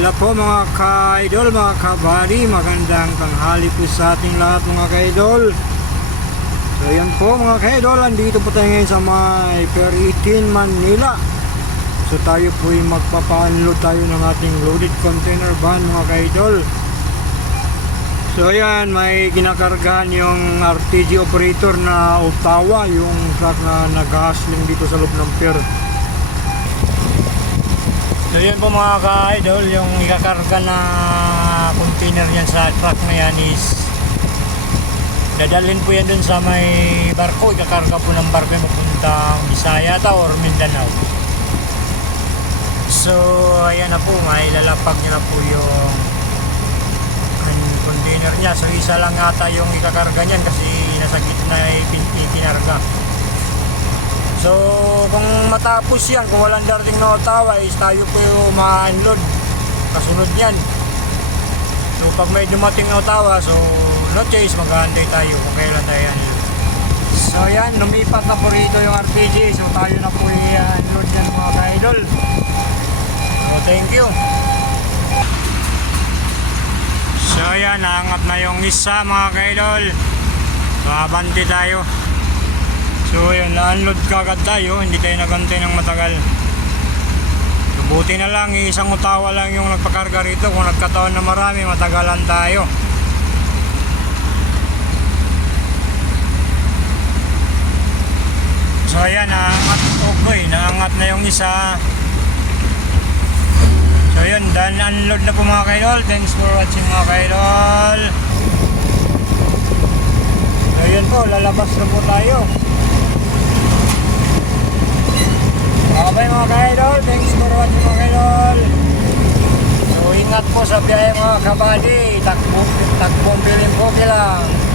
Hello po mga ka-idol, mga kabari, magandang tanghali po sa ating lahat mga ka-idol. So yan po mga ka-idol, andito po tayo ngayon sa may Pier 18 Manila. So tayo po ay magpapa-unload tayo ng ating loaded container van mga ka-idol. So yan, may ginakargahan yung RTG operator na Ottawa, yung truck na nag-hustling dito sa loob ng pier. So yun po mga ka-idol, yung ikakarga na container yan sa truck na yan is dadalhin po yan dun sa may barko. Ikakarga po ng barko yung mapuntang Bisaya or Mindanao. So ayan na po, may lalapag niya na po yung container niya. So isa lang ata yung ikakarga niyan kasi nasa gitna ay pinarga. So kung matapos yan, kung walang darating na Ottawa is tayo po yung ma-unload kasunod yan. So pag may dumating na Ottawa, so no choice, mag-aantay tayo kung kailan tayo unload. So yan, lumipat na po rito yung RPG. So tayo na po i-unload yan mga ka-idol. So thank you. So yan, naangat na yung isa mga ka-idol. So abante tayo. So yun, na-unload kagad tayo, hindi tayo nagantay ng matagal. So buti na lang, isang Ottawa lang yung nagpakarga rito. Kung nagkataon na marami, matagalan tayo. So ayan, naangat, okay, naangat na yung isa. So yun, done unload na po mga kaidol. Thanks for watching mga kaidol. So yun po, lalabas na po tayo. Okay mga ka-idol, thanks for watching mga ka-idol. So ingat po sa biyahe mga kabady, takbong bilin po lang.